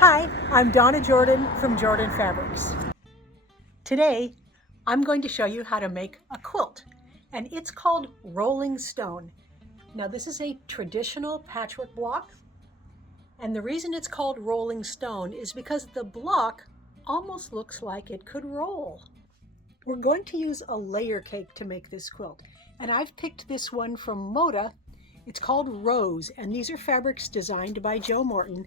Hi, I'm Donna Jordan from Jordan Fabrics. Today, I'm going to show you how to make a quilt, and it's called Rolling Stone. Now, this is a traditional patchwork block, and the reason it's called Rolling Stone is because the block almost looks like it could roll. We're going to use a layer cake to make this quilt, and I've picked this one from Moda. It's called Rose, and these are fabrics designed by Joe Morton.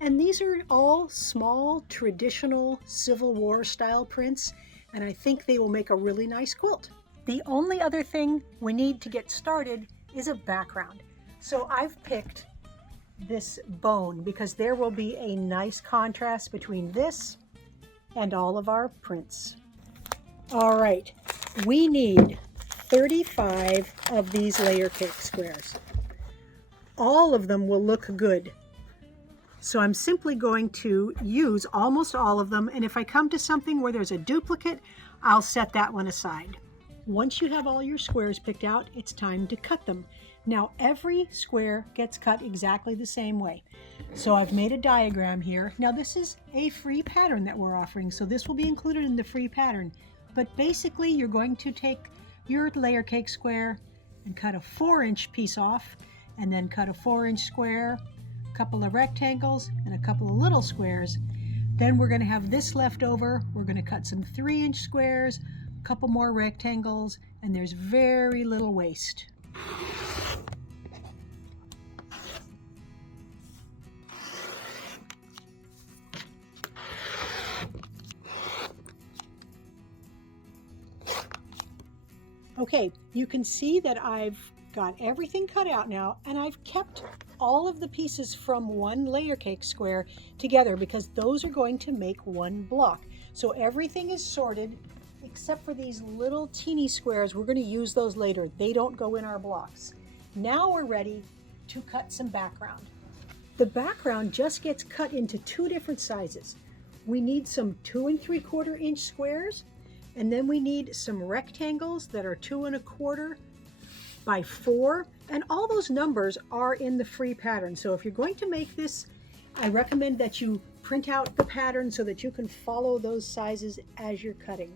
And these are all small, traditional Civil War style prints, and I think they will make a really nice quilt. The only other thing we need to get started is a background. So I've picked this bone because there will be a nice contrast between this and all of our prints. All right, we need 35 of these layer cake squares. All of them will look good. So I'm simply going to use almost all of them, and if I come to something where there's a duplicate, I'll set that one aside. Once you have all your squares picked out, it's time to cut them. Now every square gets cut exactly the same way. So I've made a diagram here. Now this is a free pattern that we're offering, so this will be included in the free pattern. But basically you're going to take your layer cake square and cut a 4-inch piece off, and then cut a 4-inch square, couple of rectangles and a couple of little squares. Then we're going to have this left over. We're going to cut some 3-inch squares, a couple more rectangles, and there's very little waste. Okay, you can see that I've got everything cut out now, and I've kept all of the pieces from one layer cake square together because those are going to make one block. So everything is sorted except for these little teeny squares. We're going to use those later. They don't go in our blocks. Now we're ready to cut some background. The background just gets cut into 2 different sizes. We need some 2 3/4 inch squares, and then we need some rectangles that are 2 1/4 by 4, and all those numbers are in the free pattern. So if you're going to make this, I recommend that you print out the pattern so that you can follow those sizes as you're cutting.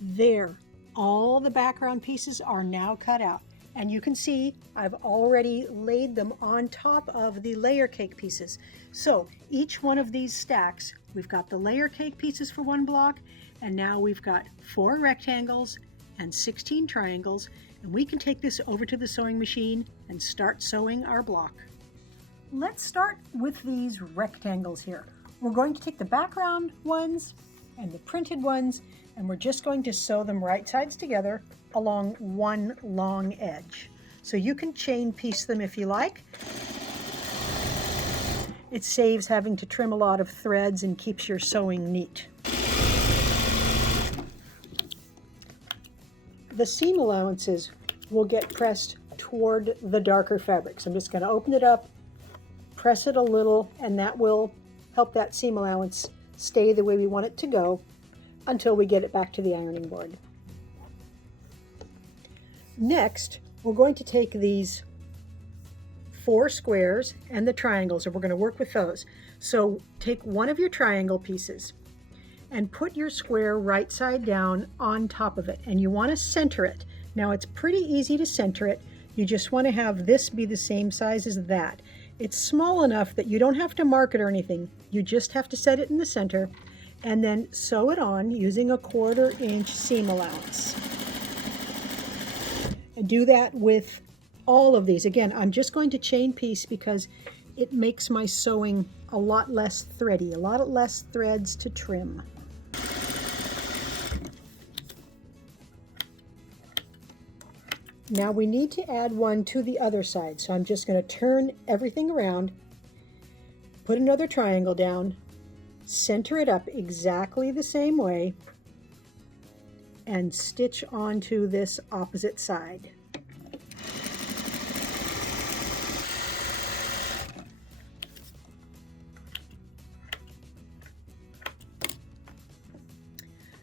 There, all the background pieces are now cut out. And you can see I've already laid them on top of the layer cake pieces. So each one of these stacks, we've got the layer cake pieces for one block, and now we've got 4 rectangles and 16 triangles, and we can take this over to the sewing machine and start sewing our block. Let's start with these rectangles here. We're going to take the background ones and the printed ones, and we're just going to sew them right sides together along one long edge. So you can chain piece them if you like. It saves having to trim a lot of threads and keeps your sewing neat. The seam allowances will get pressed toward the darker fabrics. I'm just going to open it up, press it a little, and that will help that seam allowance stay the way we want it to go until we get it back to the ironing board. Next, we're going to take these 4 squares and the triangles, and we're going to work with those. So take one of your triangle pieces and put your square right side down on top of it, and you want to center it. Now it's pretty easy to center it. You just want to have this be the same size as that. It's small enough that you don't have to mark it or anything. You just have to set it in the center and then sew it on using a 1/4 inch seam allowance. And do that with all of these. Again, I'm just going to chain piece because it makes my sewing a lot less thready, a lot less threads to trim. Now we need to add one to the other side, so I'm just going to turn everything around, put another triangle down, center it up exactly the same way, and stitch onto this opposite side.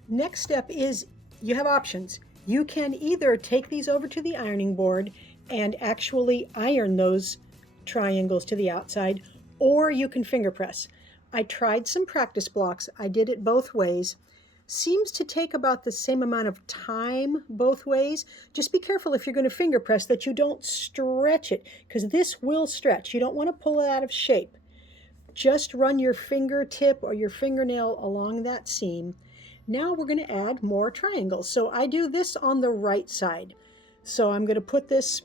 Next step is you have options. You can either take these over to the ironing board and actually iron those triangles to the outside, or you can finger press. I tried some practice blocks. I did it both ways. Seems to take about the same amount of time both ways. Just be careful if you're going to finger press that you don't stretch it, because this will stretch. You don't want to pull it out of shape. Just run your fingertip or your fingernail along that seam. Now we're going to add more triangles. So I do this on the right side. So I'm going to put this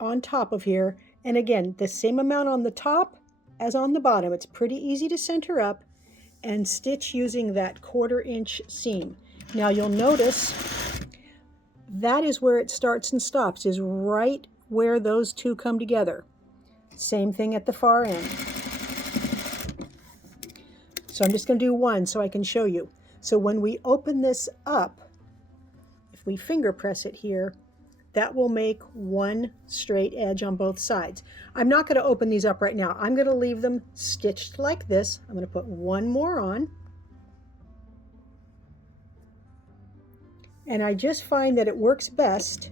on top of here. And again, the same amount on the top as on the bottom. It's pretty easy to center up and stitch using that 1/4 inch seam. Now you'll notice that is where it starts and stops, is right where those two come together. Same thing at the far end. So I'm just going to do one so I can show you. So when we open this up, if we finger press it here, that will make one straight edge on both sides. I'm not going to open these up right now. I'm going to leave them stitched like this. I'm going to put one more on. And I just find that it works best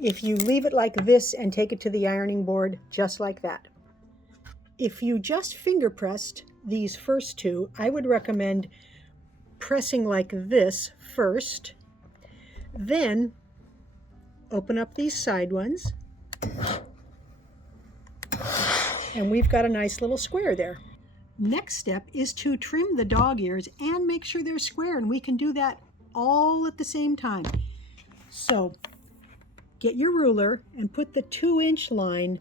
if you leave it like this and take it to the ironing board just like that. If you just finger pressed these first two, I would recommend pressing like this first, then open up these side ones, and we've got a nice little square there. Next step is to trim the dog ears and make sure they're square, and we can do that all at the same time. So get your ruler and put the 2-inch line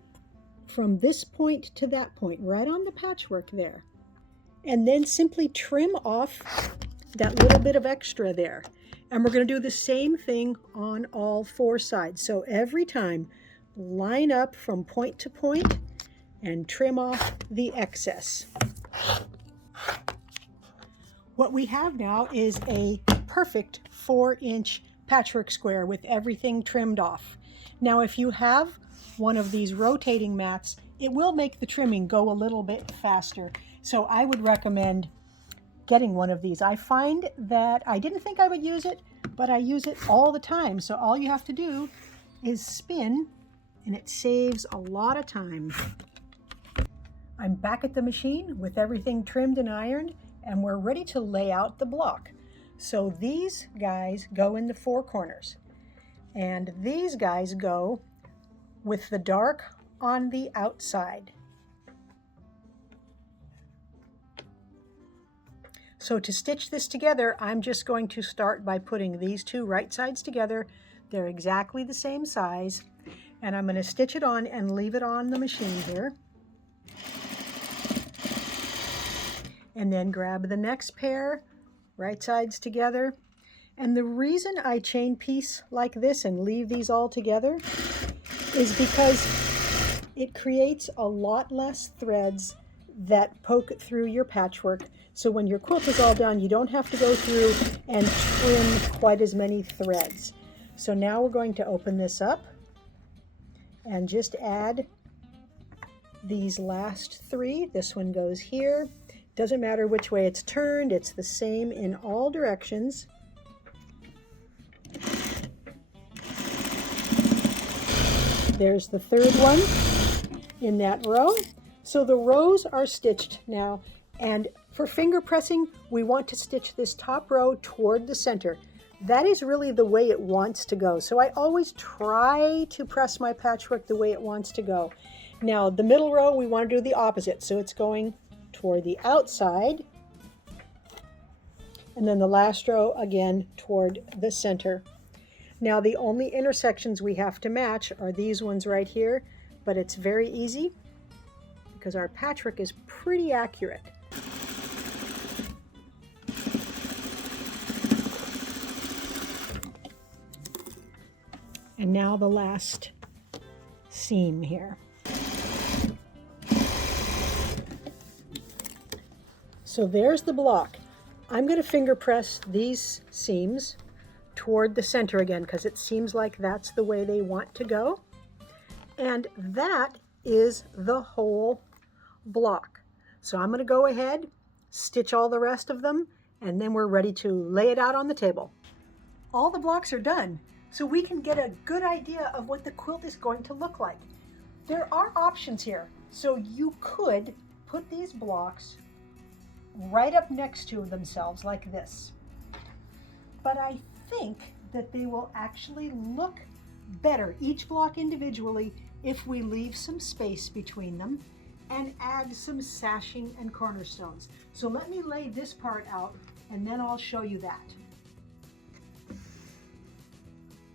from this point to that point, right on the patchwork there. And then simply trim off that little bit of extra there. And we're going to do the same thing on all 4 sides. So every time, line up from point to point and trim off the excess. What we have now is a perfect 4-inch patchwork square with everything trimmed off. Now if you have one of these rotating mats, it will make the trimming go a little bit faster. So I would recommend getting one of these. I find that I didn't think I would use it, but I use it all the time. So all you have to do is spin, and it saves a lot of time. I'm back at the machine with everything trimmed and ironed, and we're ready to lay out the block. So these guys go in the 4 corners, and these guys go with the dark on the outside. So to stitch this together, I'm just going to start by putting these 2 right sides together. They're exactly the same size, and I'm going to stitch it on and leave it on the machine here. And then grab the next pair, right sides together. And the reason I chain piece like this and leave these all together is because it creates a lot less threads that poke through your patchwork. So when your quilt is all done, you don't have to go through and trim quite as many threads. So now we're going to open this up and just add these last 3. This one goes here. Doesn't matter which way it's turned, it's the same in all directions. There's the 3rd one in that row. So the rows are stitched now, and for finger pressing, we want to stitch this top row toward the center. That is really the way it wants to go. So I always try to press my patchwork the way it wants to go. Now the middle row, we want to do the opposite. So it's going toward the outside. And then the last row, again, toward the center. Now the only intersections we have to match are these ones right here, but it's very easy because our patchwork is pretty accurate. And now the last seam here. So there's the block. I'm going to finger press these seams toward the center again because it seems like that's the way they want to go. And that is the whole block. So I'm going to go ahead, stitch all the rest of them, and then we're ready to lay it out on the table. All the blocks are done, so we can get a good idea of what the quilt is going to look like. There are options here, so you could put these blocks right up next to themselves like this. But I think that they will actually look better, each block individually, if we leave some space between them and add some sashing and cornerstones. So let me lay this part out and then I'll show you that.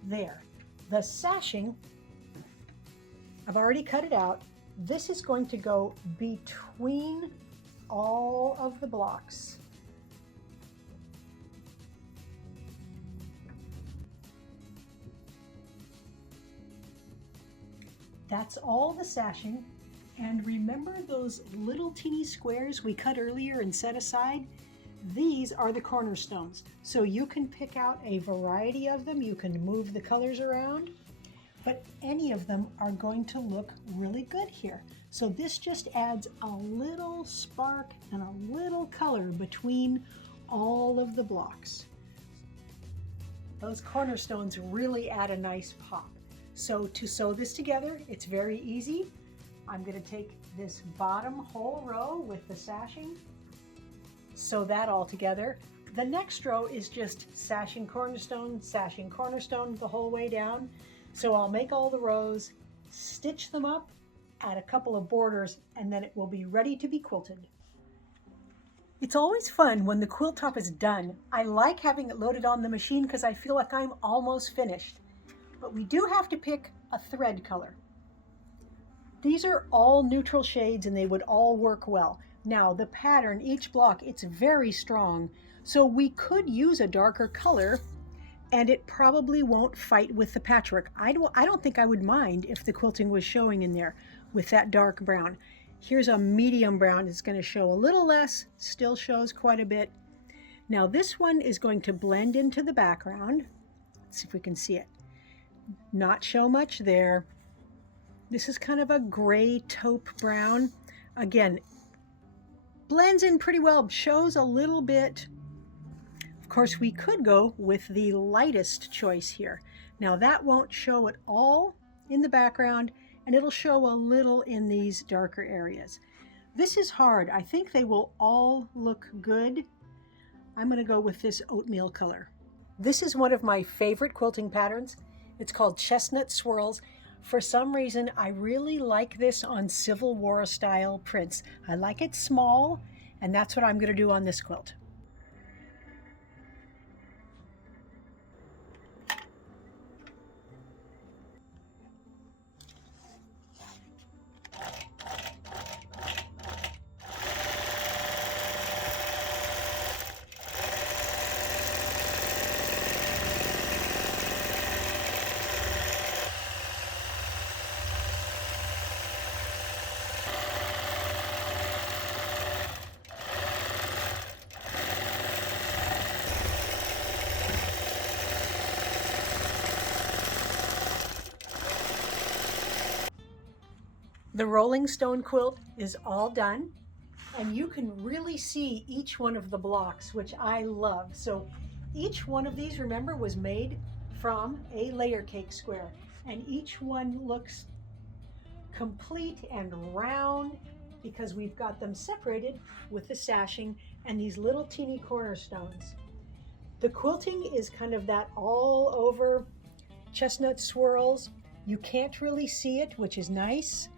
There. The sashing, I've already cut it out. This is going to go between all of the blocks. That's all the sashing. And remember those little teeny squares we cut earlier and set aside? These are the cornerstones. So you can pick out a variety of them. You can move the colors around, but any of them are going to look really good here. So this just adds a little spark and a little color between all of the blocks. Those cornerstones really add a nice pop. So to sew this together, it's very easy. I'm going to take this bottom whole row with the sashing, sew that all together. The next row is just sashing cornerstone the whole way down. So I'll make all the rows, stitch them up, add a couple of borders, and then it will be ready to be quilted. It's always fun when the quilt top is done. I like having it loaded on the machine because I feel like I'm almost finished. But we do have to pick a thread color. These are all neutral shades and they would all work well. Now the pattern, each block, it's very strong, so we could use a darker color and it probably won't fight with the patchwork. I don't think I would mind if the quilting was showing in there with that dark brown. Here's a medium brown. It's going to show a little less, still shows quite a bit. Now this one is going to blend into the background. Let's see if we can see it. Not show much there. This is kind of a gray taupe brown. Again, blends in pretty well, shows a little bit. Of course, we could go with the lightest choice here. Now that won't show it all in the background, and it'll show a little in these darker areas. This is hard. I think they will all look good. I'm going to go with this oatmeal color. This is one of my favorite quilting patterns. It's called Chestnut Swirls. For some reason, I really like this on Civil War style prints. I like it small, and that's what I'm going to do on this quilt. The Rolling Stone quilt is all done, and you can really see each one of the blocks, which I love. So each one of these, remember, was made from a layer cake square, and each one looks complete and round because we've got them separated with the sashing and these little teeny cornerstones. The quilting is kind of that all over chestnut swirls. You can't really see it, which is nice.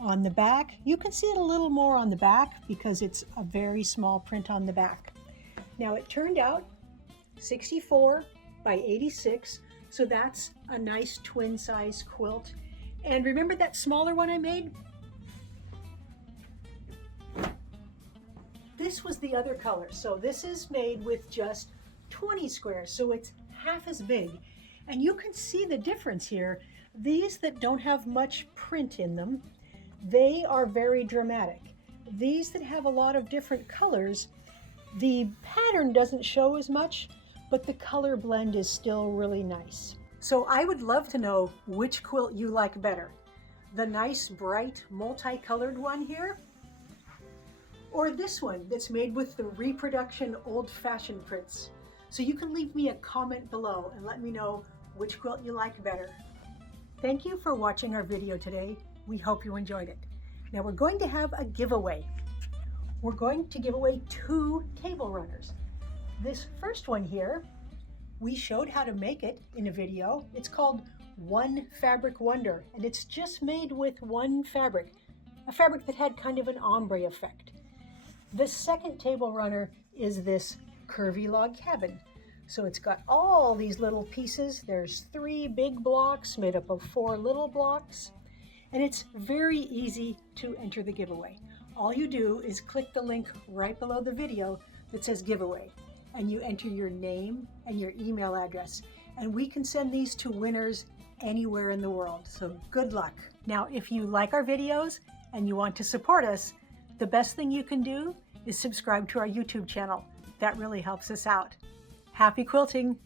On the back, you can see it a little more on the back because it's a very small print on the back. Now it turned out 64 by 86, so that's a nice twin size quilt. And remember that smaller one I made? This was the other color. So this is made with just 20 squares, so it's half as big. And you can see the difference here. These that don't have much print in them, they are very dramatic. These that have a lot of different colors, the pattern doesn't show as much, but the color blend is still really nice. So I would love to know which quilt you like better. The nice, bright, multicolored one here, or this one that's made with the reproduction old-fashioned prints. So you can leave me a comment below and let me know which quilt you like better. Thank you for watching our video today. We hope you enjoyed it. Now we're going to have a giveaway. We're going to give away 2 table runners. This first one here, we showed how to make it in a video. It's called One Fabric Wonder, and it's just made with one fabric, a fabric that had kind of an ombre effect. The second table runner is this curvy log cabin. So it's got all these little pieces. There's 3 big blocks made up of 4 little blocks, and it's very easy to enter the giveaway. All you do is click the link right below the video that says giveaway, and you enter your name and your email address, and we can send these to winners anywhere in the world. So good luck. Now, if you like our videos and you want to support us, the best thing you can do is subscribe to our YouTube channel. That really helps us out. Happy quilting!